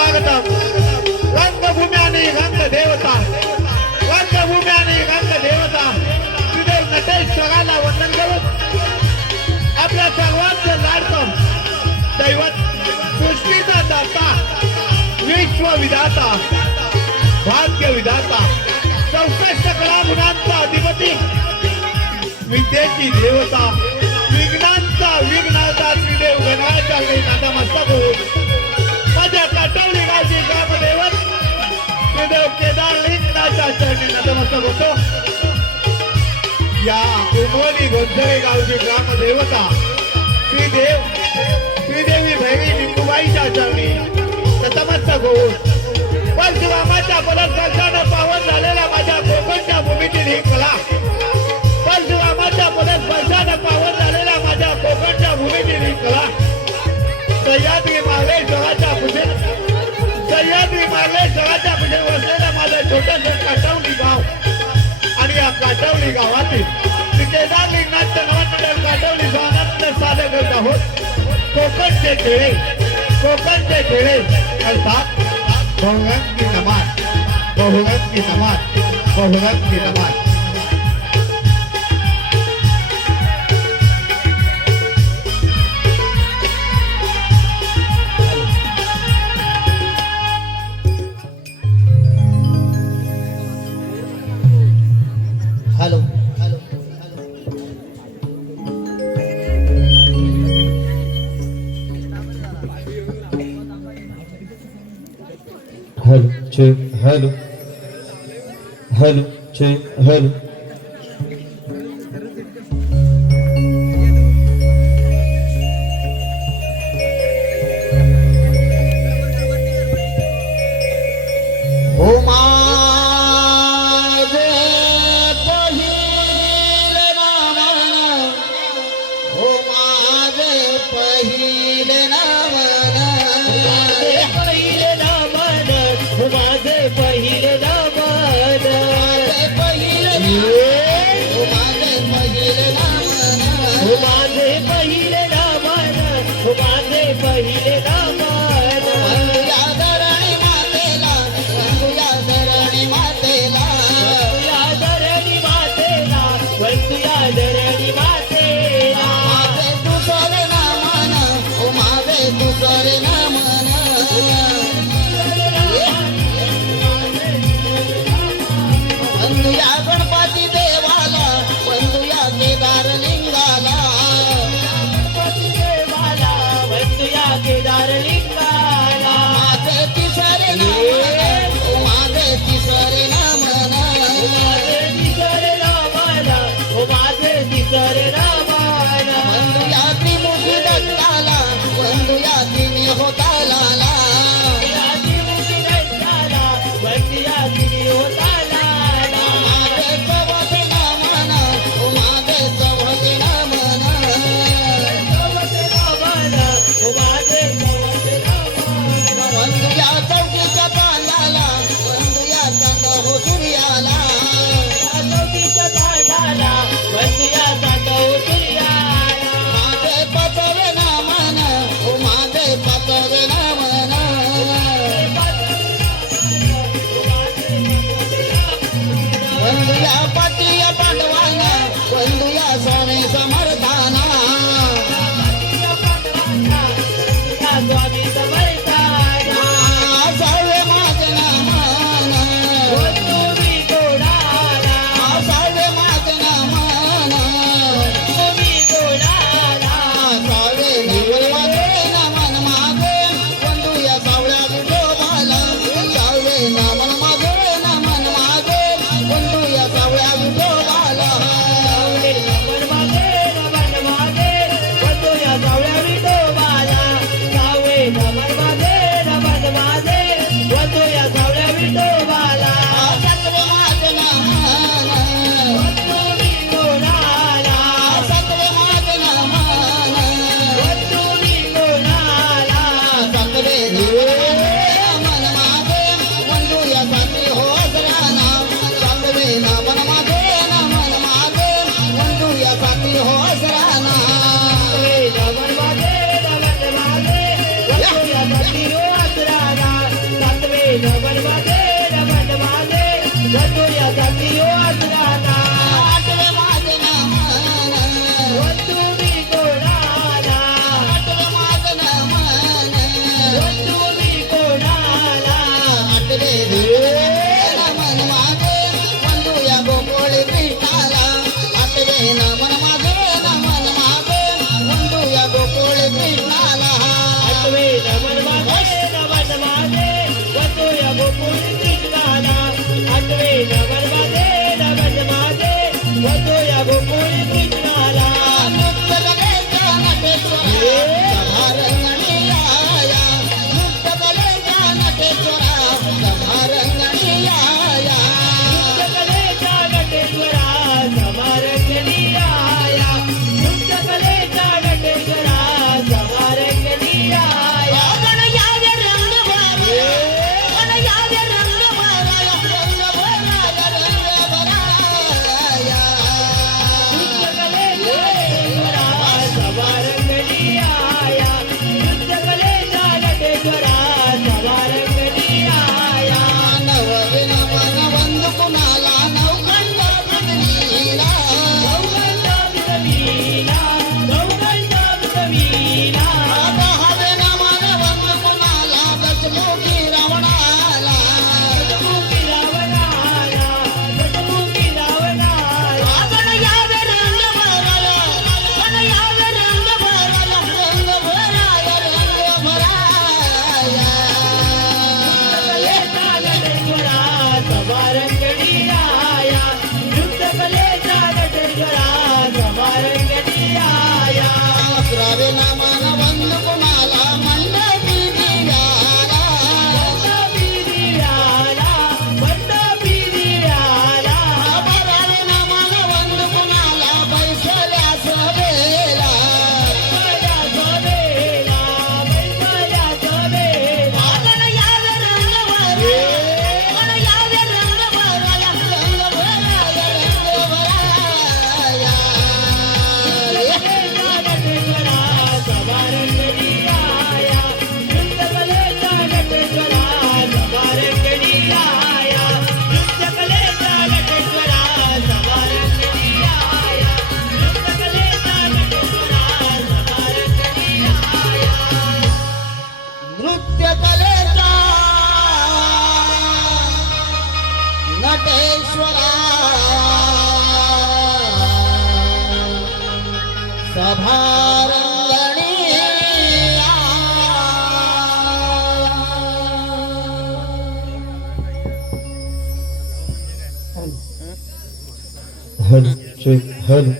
स्वागतम रंगभूम्याने रंग देवता रंगभूम्याने रंग देवता श्रीदेव नटेश सगळ्याला वंदन करून आपल्या सर्वांचं लाडकं दैवत सृष्टीचा दाता विश्व विधाता भाग्य विधाता 64 कला गुणांचा अधिपती विद्येची देवता विघ्नांचा विघ्नाचा श्रीदेव गणाच्या नतमस्तक होऊन माझ्या काटवली गावची ग्रामदेवत श्रीदेव केदार लिंगनाच्या चरणी नतमस्तक होतो। या उमोली गोंधळे गावची ग्रामदेवता श्रीदेवी भैरी लिंबूबाईच्या चरणी नतमस्तक होऊन परशुरामाच्या बलस्पर्शानं पावन झालेल्या माझ्या कोकणच्या भूमीतील ही कला परशुरामाच्या बलस्पर्शानं पावन झालेल्या माझ्या कोकणच्या भूमीतील ही कला सह्याद्री मार्लेश्वराच्या पूजेत वसलेलं माझं छोटंसं काटवली गाव आणि या काटवली गावातील श्री केदार लिंगनाथचं नवमंडळ काटवली स्वागत सादर करत आहोत। कोकणचे खेळे अर्थात बहुरंग की नमाज बहुरंग की नमाज बहुरंग की नमाज। Hello hello check hello hello check hello नमन माझे नमन माझे वंदूया जाती ओ आसराना आठवे माझे नमन वंदू मी कोणाला आठवे माझे नमन वंदू मी कोणाला आठवे नमन माझे वंदूया गोकुळी कृष्णाला आठवे नमन माझे वंदूया गोकुळी कृष्णाला आठवे नमन माझे वंदूया गोकुळी कृष्णाला आठवे नमन माझे वंदूया गोकुळी कृष्णाला मुक्त कलेच्या नटेश्वरा सभारंगणी आया मुक्त कलेच्या नटेश्वरा सभारंगणी आया कलेचा नटेश्वरा समारंगणी आया मुक्त कलेचा नटेश्वरा समारंगणी आया गण यावे रंग भराया गण यावे रंग भराया रंग भराया रंग भराया मुक्त कलेचा नटेश्वरा समारंगणी आया मुक्त कलेचा नटेश्वरा समारंगणी आया नवविन मन वंद कुणाला नवखंड पृथ्वीला दहावेन मन वंद कुणाला दशमुखी रावणाला गण यावे रंग भराया गण यावे रंग भराया रंग भराया रंग भराया अकरावे नामान वंद कुणाला मंडपी दिव्याला बारावे नामान वंद कुणाला बैसल्या सभेला गण यावे रंग भराया गण यावे रंग भराया रंग भराया रंग भराया नृत्य कलेचा नटेश्वरा सभारंगणी हॅलो चेक हॅलो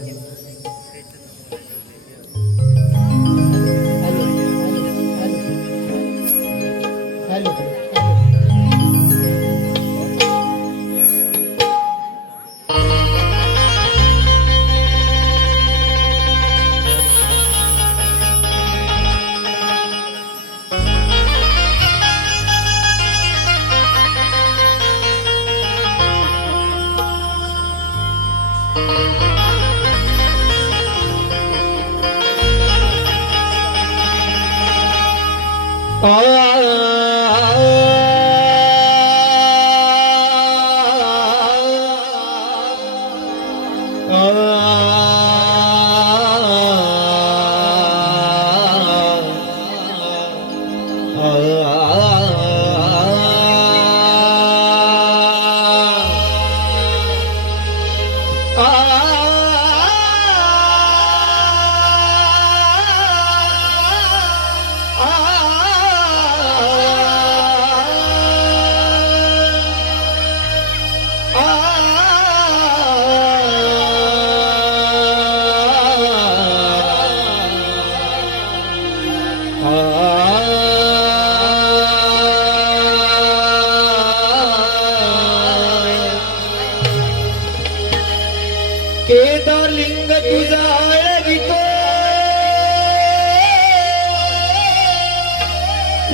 केदारलिंग तुझा आळवितो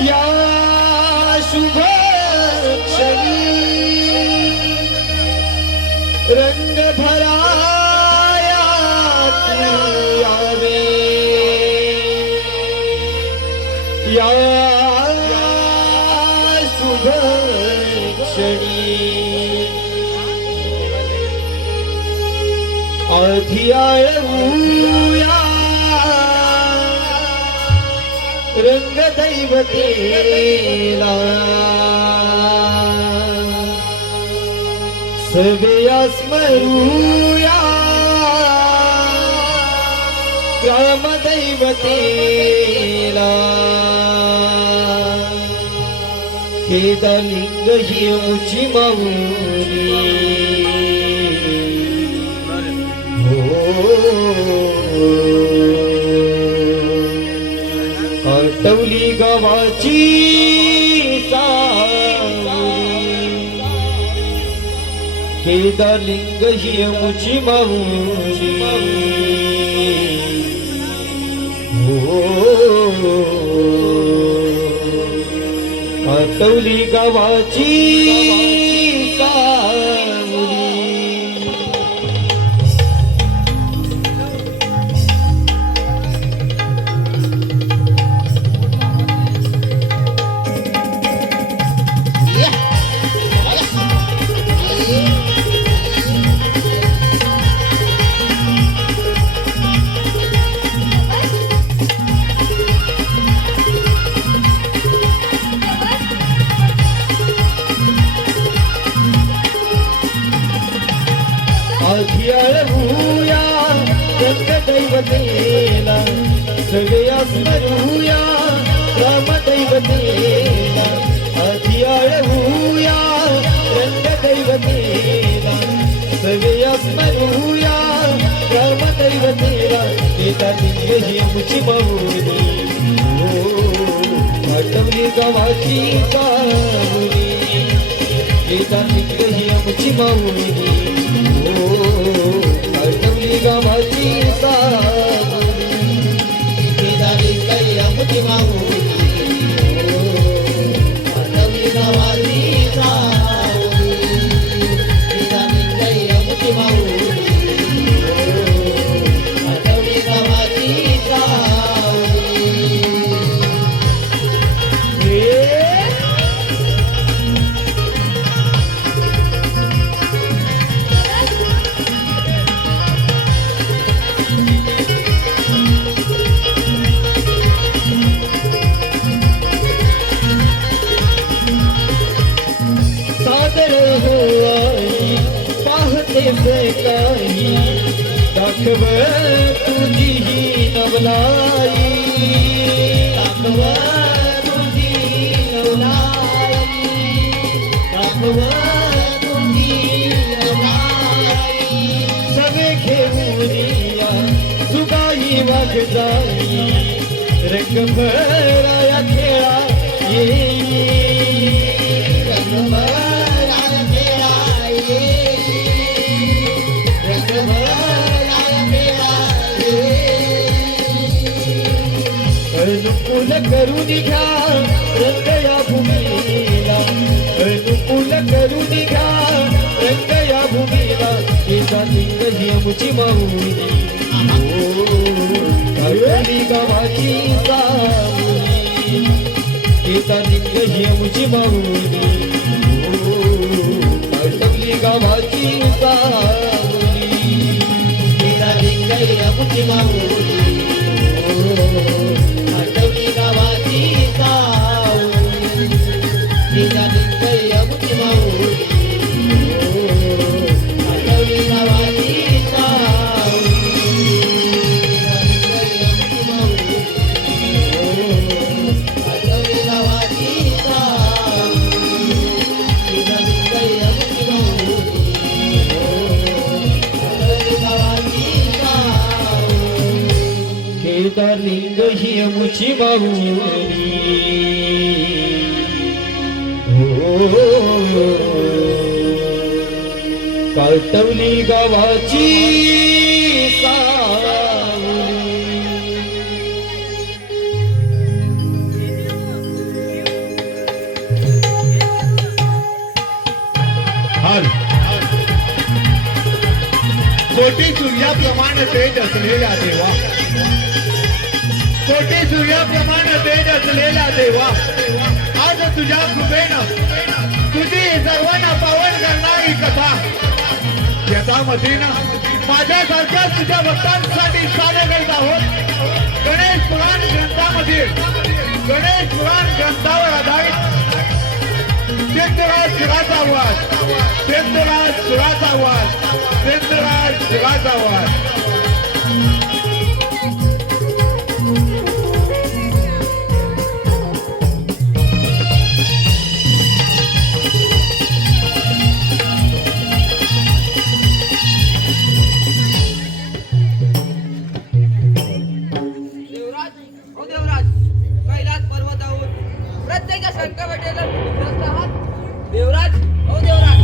या शुभ क्षणी रंग भराया यावे या शुभ क्षणी अधियाळूया रंग दैवतेला सगळ्या स्मरूया ग्रामदैवतेला केदारलिंग ही उची माऊली आटवली गावाची केदारलिंग ही उची माऊली आटवली गावाची सावली अधियाळूया रंग दैवतेला सगळ्या स्मरूया ग्रामदैवतेला अधियाळूया रंग दैवतेला सगळ्या स्मरूया ग्रामदैवतेला केदारलिंग ही मुची माऊली आटवली गावाची सावली केदारलिंग ही मुची माऊली आटवली गावाची सावली केदारलिंग ही मुची माऊली आटवली गावाची सावली केदारलिंग ही मुची माऊली आटवली गावाची सावली सादर हो आई पाहते से काही दाखव तुझी ही नवलाई दाखव तुझी नवलाई दाखव तुझी नवलाई सवे घेऊनिया सुगाई वाग जाई रंग भराया खेळा येई अनुकूल करून घ्या रंग या भूमीला अनुकूल करून घ्या रंग या भूमीला केदारलिंग ही मुची माऊली आटवली गावाची सावली केदारलिंग ही मुची माऊली आटवली गावाची सावली केदारलिंग ही मुची माऊली आटवली गावाची सावली केदारलिंग ही मुची माऊली आटवली गावाची केदारलिंग ही मुची माऊली काटवली गावाची सावली कोटी सूर्याप्रमाणे तेज असलेला देवा कोटी सूर्याप्रमाणे तेज असलेला देवा आज तुझ्या कृपेनं तुझी सर्वांना पावन करणारी कथा यथा मतीनं माझ्यासारख्या तुझ्या भक्तांसाठी सादर करीत आहोत. गणेश पुराण ग्रंथामध्ये गणेश पुराण ग्रंथावर आधारित सिद्धराज शिवाचा वाद सिद्धराज शिवाचा वाद सिद्धराज शिवाचा वाद. देवराज ओ देवराज कैलास पर्वताहून प्रत्येक संकटाला ग्रस्त आहात. देवराज ओ देवराज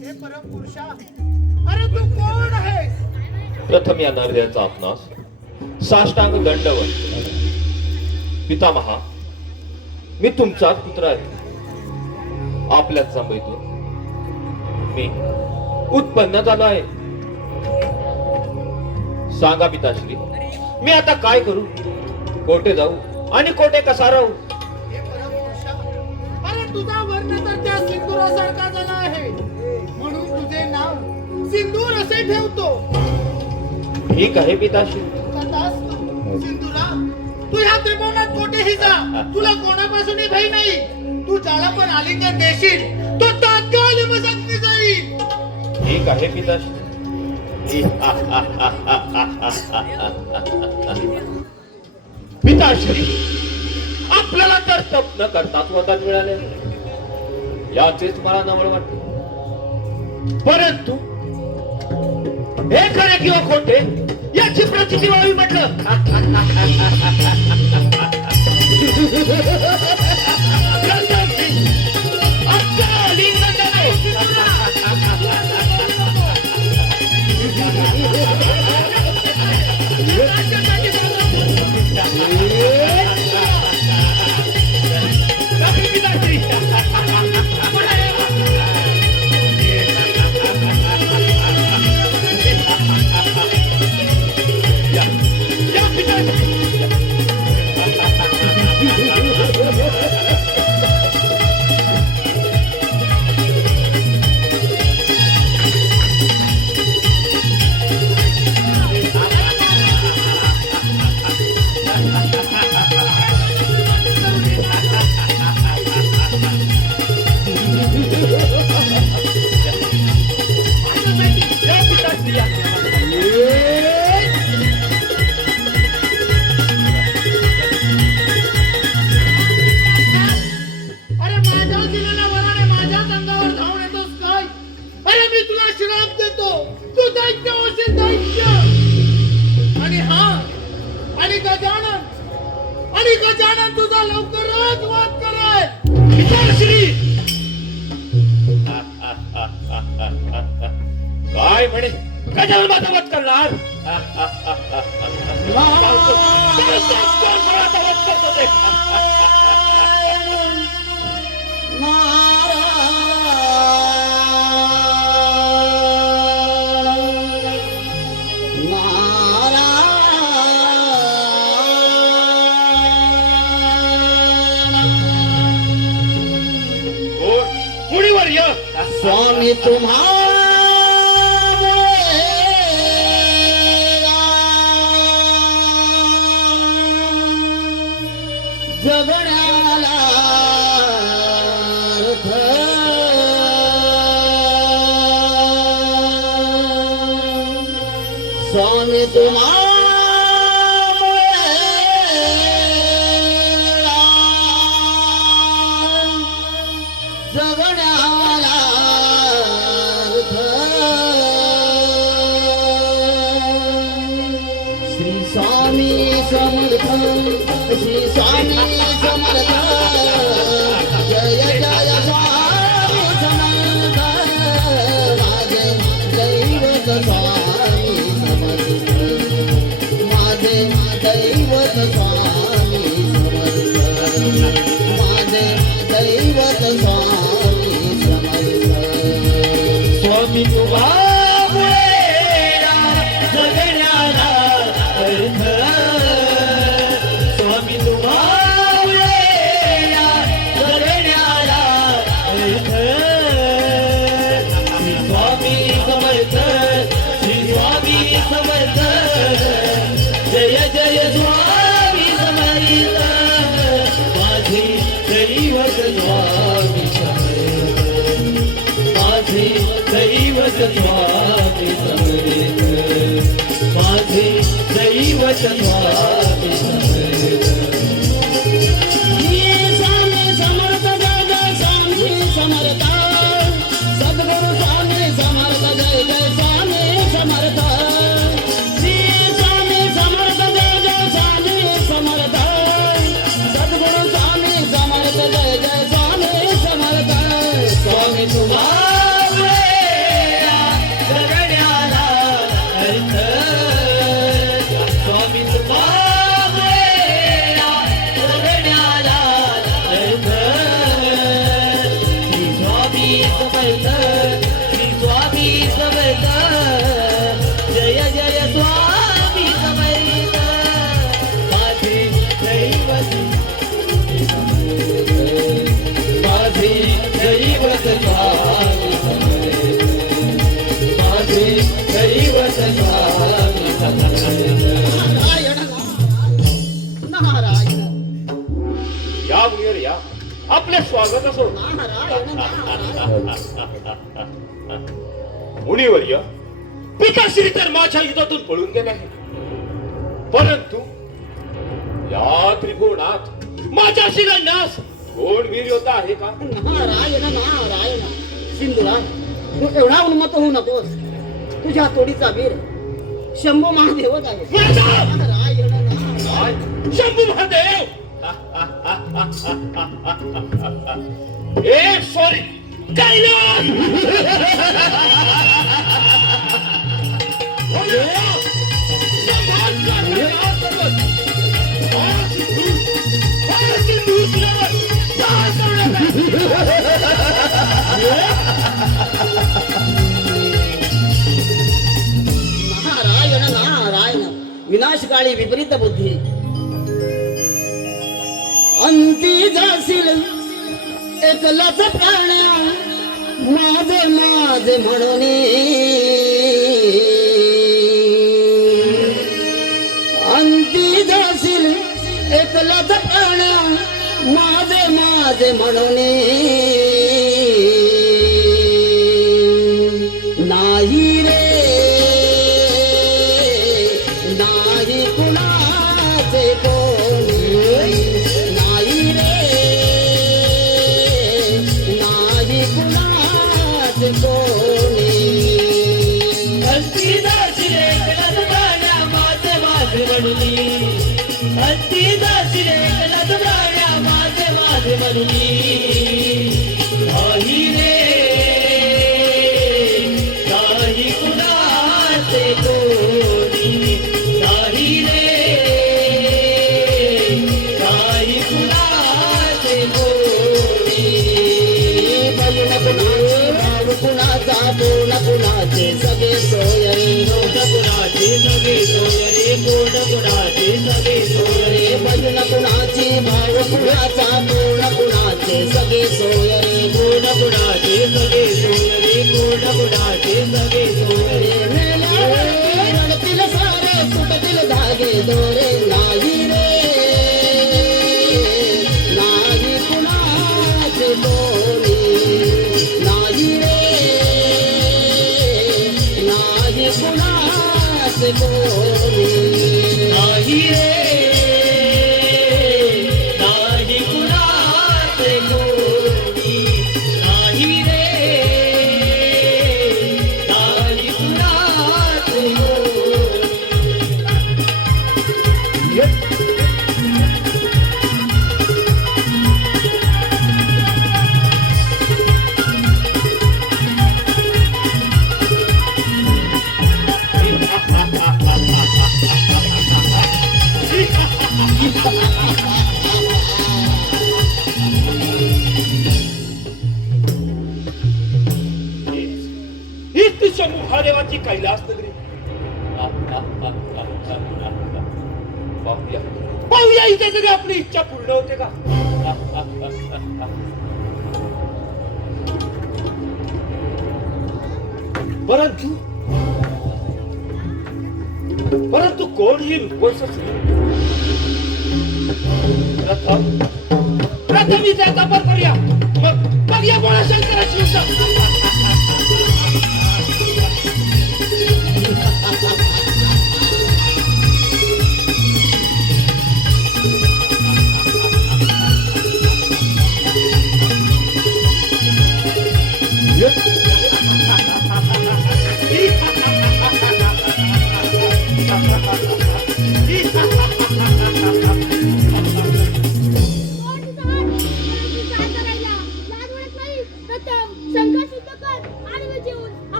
हे परमपुरुषा, अरे तू कोण आहेस? प्रथम या नरदेवाचा आपणास साष्टांग दंडवत. पितामहा, मी तुमचाच पुत्र आहे. आपल्याच संबंधीतून मी उत्पन्न झालो आहे. सांगा पिताश्री, मी आता काय करू? कोठे जाऊ आणि कोठे कसा राहू? हे परमपुरुषा, अरे तुझा वर्ण तर त्या सिंदुरासारखा झाला आहे, म्हणून तुझे नाव सिंदूर असे ठेवतो. ठीक आहे पिताश्री. तथास्तु. सिंदुरा, तू ह्या त्रिभुवनात कोठेही जा, तुला कोणापासूनही भय नाही. तू ज्याला पण आलिंगन देशील तो तात्काळ मदत जाईल. ठीक आहे पिताश्री. पिताश्री, आपल्याला तर तप न करताच वरदान मिळाले, याचेच मला नवळ वाटते. परंतु हे खरे किंवा खोटे याची प्रचिती व्हावी म्हटलं. गजानन तुझा लवकरच वध करेल. पिताश्री, काय म्हणे गजानन माझा वध करणार? कोणाचा वध करतो ते? मुनिवर्य, स्वामी तुम्हारे जगण्याला अर्थ स्वामी तुम्हारे जगण्याला अर्थ श्री स्वामी समर्थ श्री स्वामी समर्थ जय जय स्वामी समर्थ माझे दैवत स्वामी समर्थ माझे दैवत स्वामी समर्थ माझे दैवत स्वामी समर्थ स्वामी समर्थ जय जय स्वामी समर्थ सद्गुरु स्वामी समर्थ जय जय स्वामी समर्थ श्री स्वामी समर्थ जय जय स्वामी समर्थ सद्गुरु स्वामी समर्थ जय जय स्वामी समर्थ स्वामी तुम्हारे जगण्याला अर्थ स्वामी तुम्हारे जगण्याला अर्थ श्री स्वामी समर्थ श्री स्वामी समर्थ जय जय स्वामी समर्थ माझे दैवत माझे दैवत स्वामी समर्थ माझे दैवत स्वामी समर्थ नारायण नारायण या मुनिवर या आपले स्वागत असो नारायण नारायण मुनिवर्य पिताश्री तर माझ्या युद्धातून पळून गेले आहे परंतु या त्रिभुवनात माझ्या शिलान्यास कोण वीर योद्धा आहे का नारायण नारायण सिंधुरा तू एवढा उन्मत्त होऊ नकोस तुझ्या तोडीचा वीर शंभू महादेवच आहे नारायण नारायण काय? शंभू महादेव ए सॉरी कैलास नारायण नारायण विनाशकाळी विपरीत बुद्धी अंती जाशील एकलाच प्राण्या माझे माझे म्हणून अंती जाशील एकलाच प्राण्या माझे माझे म्हणून नाही रे नाही कुणाचे कोणी नाही रे नाही कुणाचे कोणी हत्ती दासिले कलत प्राण्या माझे माझे म्हणुनी हत्ती दासिले कलत प्राण्या माझे माझे म्हणुनी नाही रे नाही कुणाचे कोणी नाही रे नाही कुणाचे कोणी बलून कुणाचे भाव कुणाचा पूर्ण कुणाचे सगळे सोयरे कोण कुणाचे सगळे सोयरे कोण कुणाचे सगळे सोयरे बलून कुणाची भाव कुणाचा पूर्ण कुणाचे सगळे सोयरे कोण कुणाचे सगळे सोयरे कोण कुणाचे सगळे सोयरे रडतील सारे सुटतील धागे दोरे नाही रे नाही कुणाचे कोणी नाही रे नाही कुणाचे कोणी नाही रे नाही कुणाचे कोणी नाही रे नाही कुणाचे कोणी हीच ती शंभू महादेवाची कैलास नगरी पाहूया पाहूया इथे तरी आपली इच्छा पूर्ण होते का परंतु परंतु कोण ही रूपवंश प्रथम इथे तपर करूया मग या बोळा शंकराची युद्ध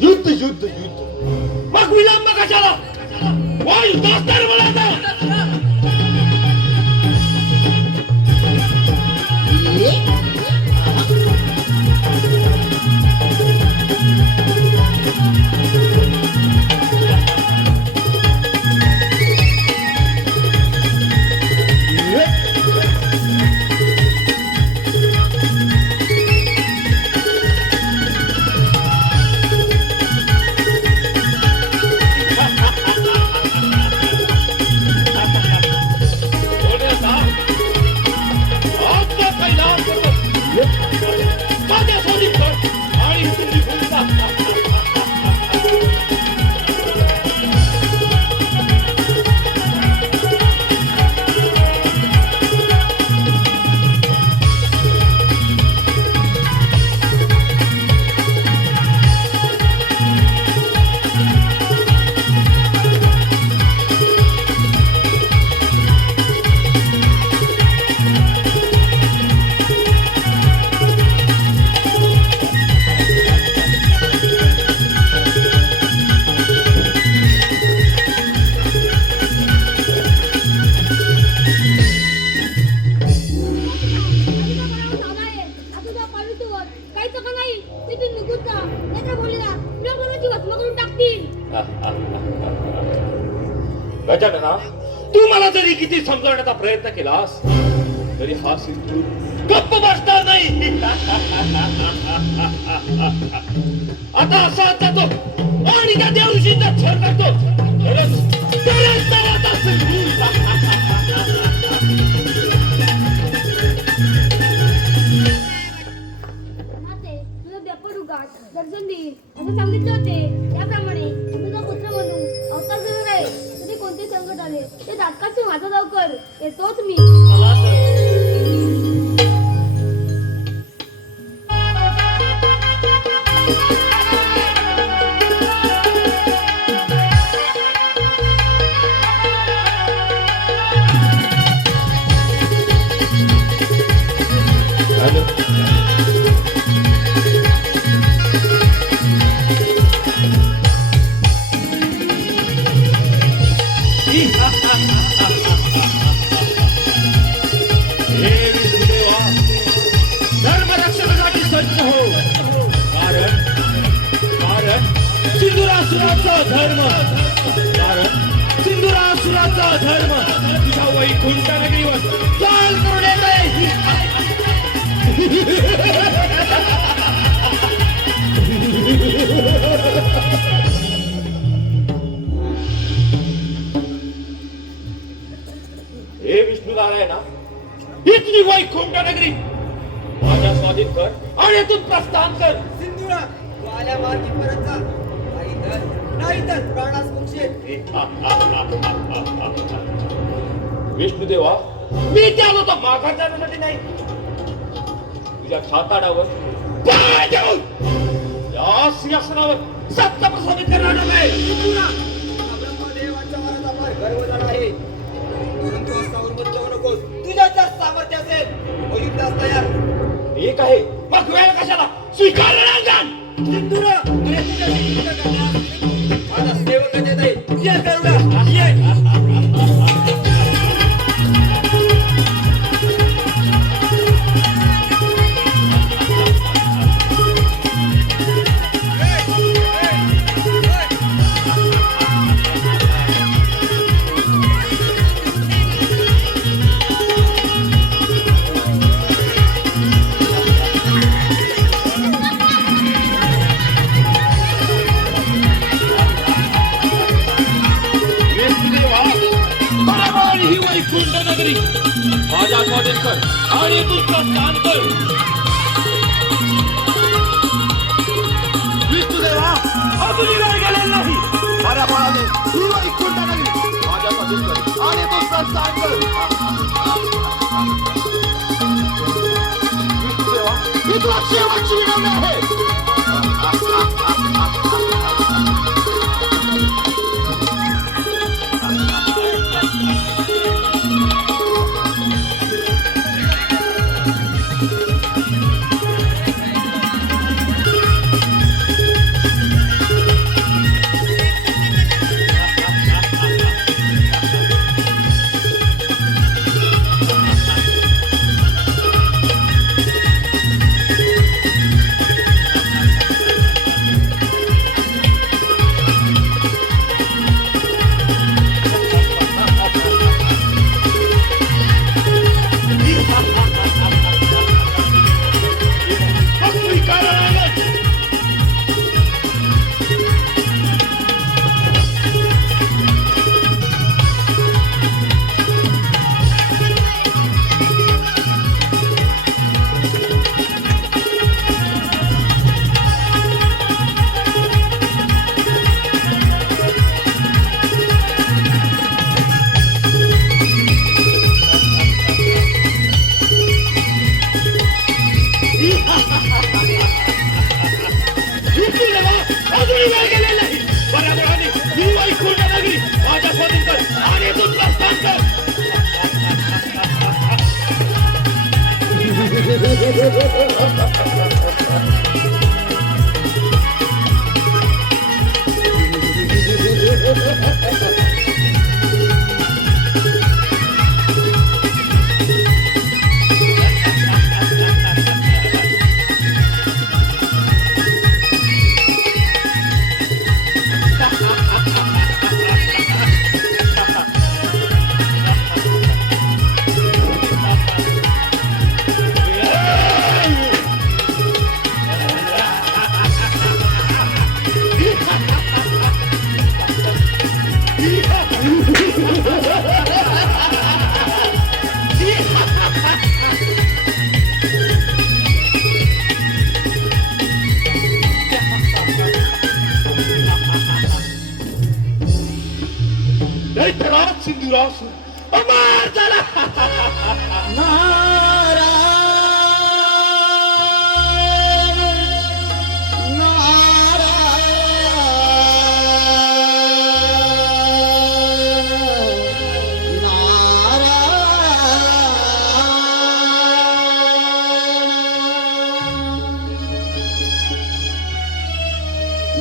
युद्ध युद्ध युद्ध. मग विलंब कशाला? वा युद्धास तर बोलायचं. गजानना, तू मला जरी किती समजवण्याचा प्रयत्न केलास तरी हा सिंधू गप्प बसणार नाही. आता असा जातो आणि त्या देवशीचा छळ करतो. तरच आता सिंधू. दर्शन देईल असं सांगितले होते. त्याप्रमाणे तुझा पुत्र म्हणून अवतार घेणार आहे. तुझे कोणते संकट आले ते तात्काळ माझा लवकर येतोच मी. धर्मरक्षणासाठी सज्ज हो. कारण सिंधुरासुराचा धर्म, सिंधुरासुराचा धर्म तुझ्या वैकुंठ नगरीवर चाल करून येत आहे. हे विष्णू नारायणा, ही तुझी वैकुंठ नगरी माझ्या स्वाधीन कर आणि तू प्रस्थान कर. सिंधुरा, तू आल्या मार्गी परत जा. नाहीतर प्राणास मुक्षे. विष्णुदेवा, मी त्यालो तो माघार जाण्यासाठी नाही. तुझ्या छाताडावर पाय देऊन या सिंहासनावर सत्ता प्रस्थापित करणार नाही. सिंधुरा, ब्रह्मदेवाच्या वराचा फार गर्व झाला आहे. परंतु असा उर्मत जाऊ नकोस. तुझ्यात जर सामर्थ्य असेल युद्धास तयार. एक आहे मग वेळ कशाला? स्वीकार रांगण. सिंधुरा, तुला तुझ्याशी युद्ध करण्यास माझा सेवक देत आहे. ये गरुडा, ये. ही वैकुंठ नगरी माझ्या स्वाधीन कर आणि तू प्रस्थान कर. विष्णुदेवा, अजून वेळ गेलेला नाही. माझ्या बाळाने ही वैकुंठ नगरी माझ्या स्वाधीन कर आणि तू प्रस्थान कर. विष्णुदेवा, ही तुला शेवटची विनंती आहे. नाही तर आज सिंधुरास अमर झाला.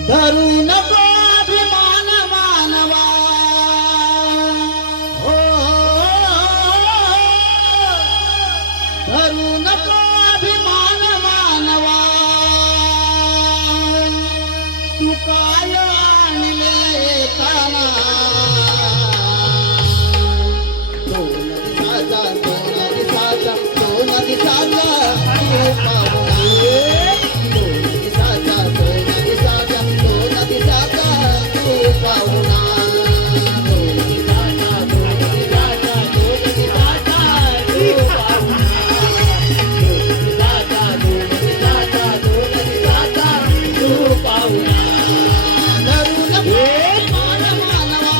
धरू नको अभिमान मानवा हो धरू नको अभिमान मानवा तू काय आणले काना दोन दिसाचा दोन दिसाचा तू पाहुणा दोन दिसाचा दोन दिसाचा दोन दिसाचा तू पाहुणा दोन दिसाचा दोन दिसाचा दोन दिसाचा तू पाहुणा दोन दिसाचा दोन दिसाचा दोन दिसाचा तू पाहुणा धरू नको अभिमान मानवा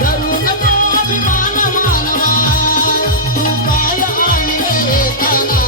धरू नको अभिमान मानवा तू काय आणले काना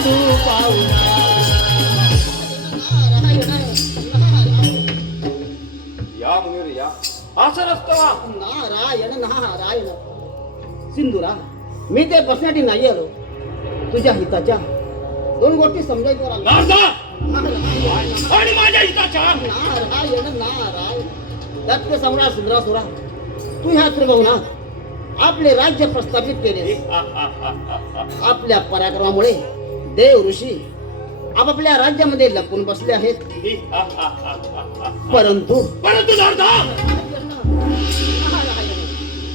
तू पाहुणा या मुनीर या असं नसतं. नारायण नारायण सिंधुरा मी ते बसण्यासाठी नाही आलो तुझ्या हिताच्या दोन गोष्टी समजायचं आलो. नारदा आणि माझ्या हिताच्या नारायण नारायण दत्त सम्राट सिंधुरासुरा तू ह्या त्रिभुवनात आपले राज्य प्रस्थापित केले. आपल्या पराक्रमामुळे देव ऋषी आपापल्या राज्यामध्ये लपून बसले आहेत. परंतु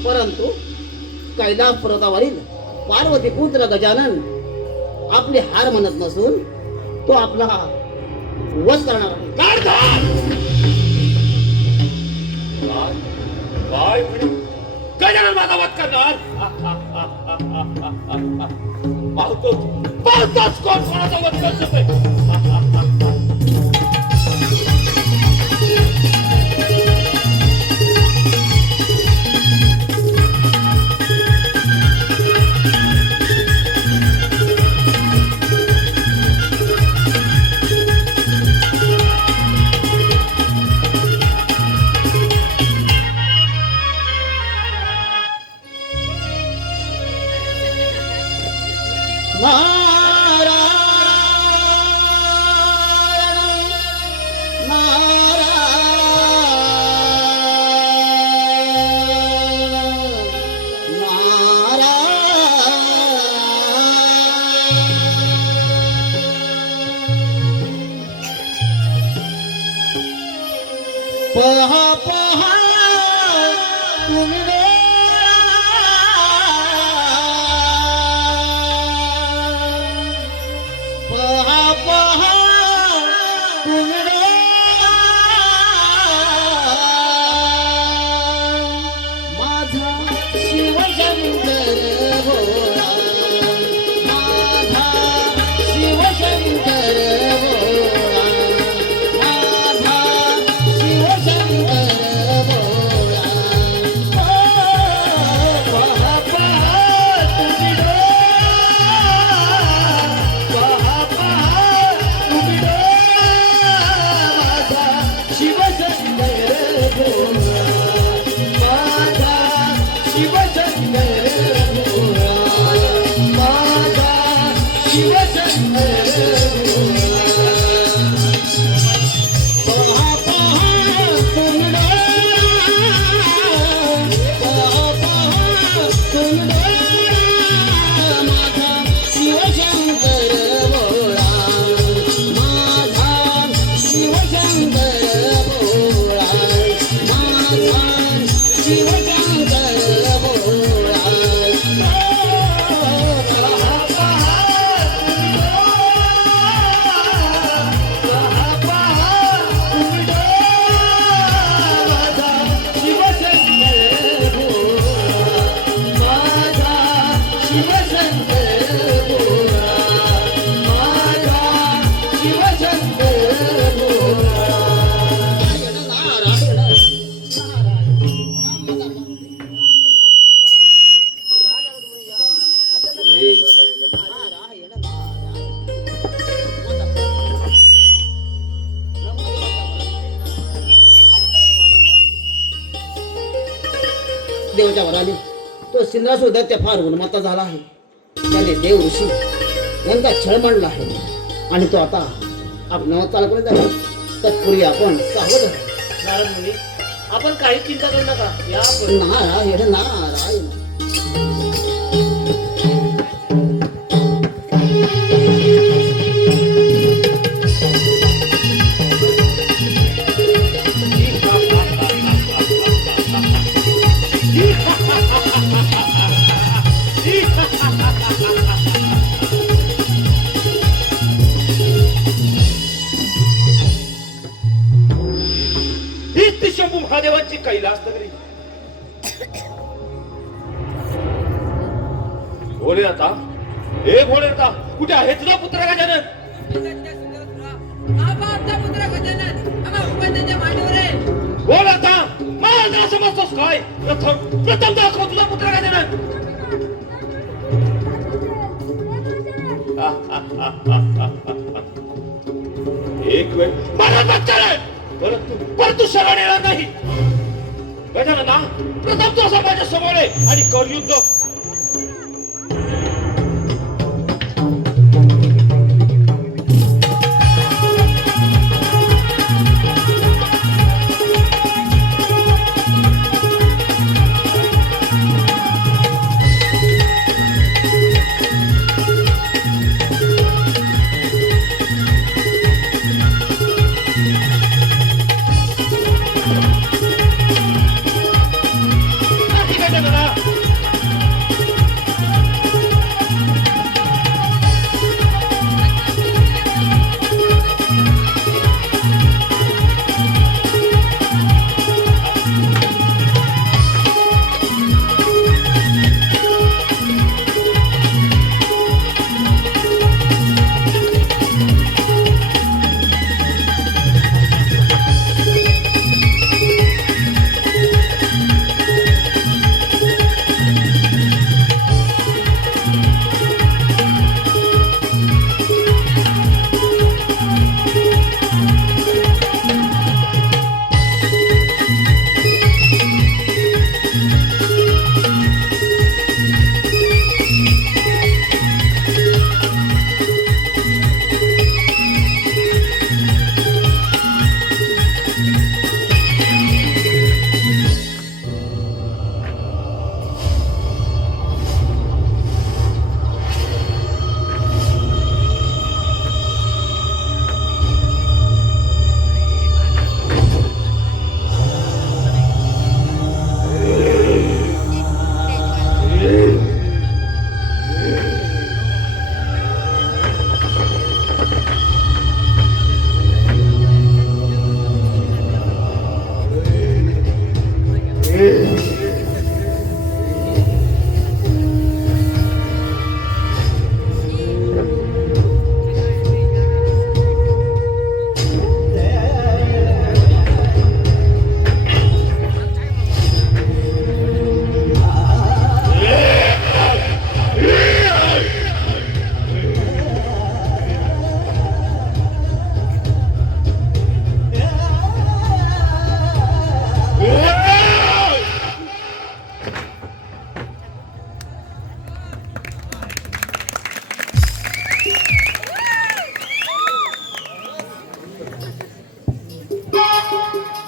परंतु कैलास पर्वतावरील पार्वती पुत्र गजानन आपले हार म्हणत नसून तो आपला वध करणार आहे. काय गजानन माझा वध करणार. पाहतोच कोण कोणाचा वध करतोय. पहा पहा तुम्ही पहा पहा तुम्ही माझा शिवशंकर भोळा माझा शिवशंकर भोळा माझा शिवशंकर भोळा पहा पहा तुम्ही पहा पहा तुम्ही माझा शिवशंकर भोळा माझा शिवशंकर भोळा माझा शिवशंकर भोळा पहा पहा तुम्ही पहा पहा तुम्ही माझा शिवशंकर भोळा माझा शिवशंकर भोळा माझा शिवशंकर भोळा ए, देवाच्या वराने तो सिंद्रा सुद्धा त्या फार उन्मत्ता झाला आहे. त्याने देव ऋषी यांचा छळ मांडला आहे आणि तो आता आपल्या चालकडे जाणार. तत्पूर्वी आपण सावध राहू. नारद मुनी आपण काही चिंता करू नका या आपण नारायण नारायण हीच ती शंभू महादेवाची कैलास नगरी. भोलेनाथा हे भोलेनाथा कुठे आहे तुझा पुत्र गजानन? भोलेनाथा मला जरा समजतोस काय? प्रथम दाखव तुझा पुत्र गजानन. एक वेळ मला मागचा परंतु शरण येणार नाही. गजानना प्रथम तो असा माझ्या समोर आहे आणि करयुद्ध. रे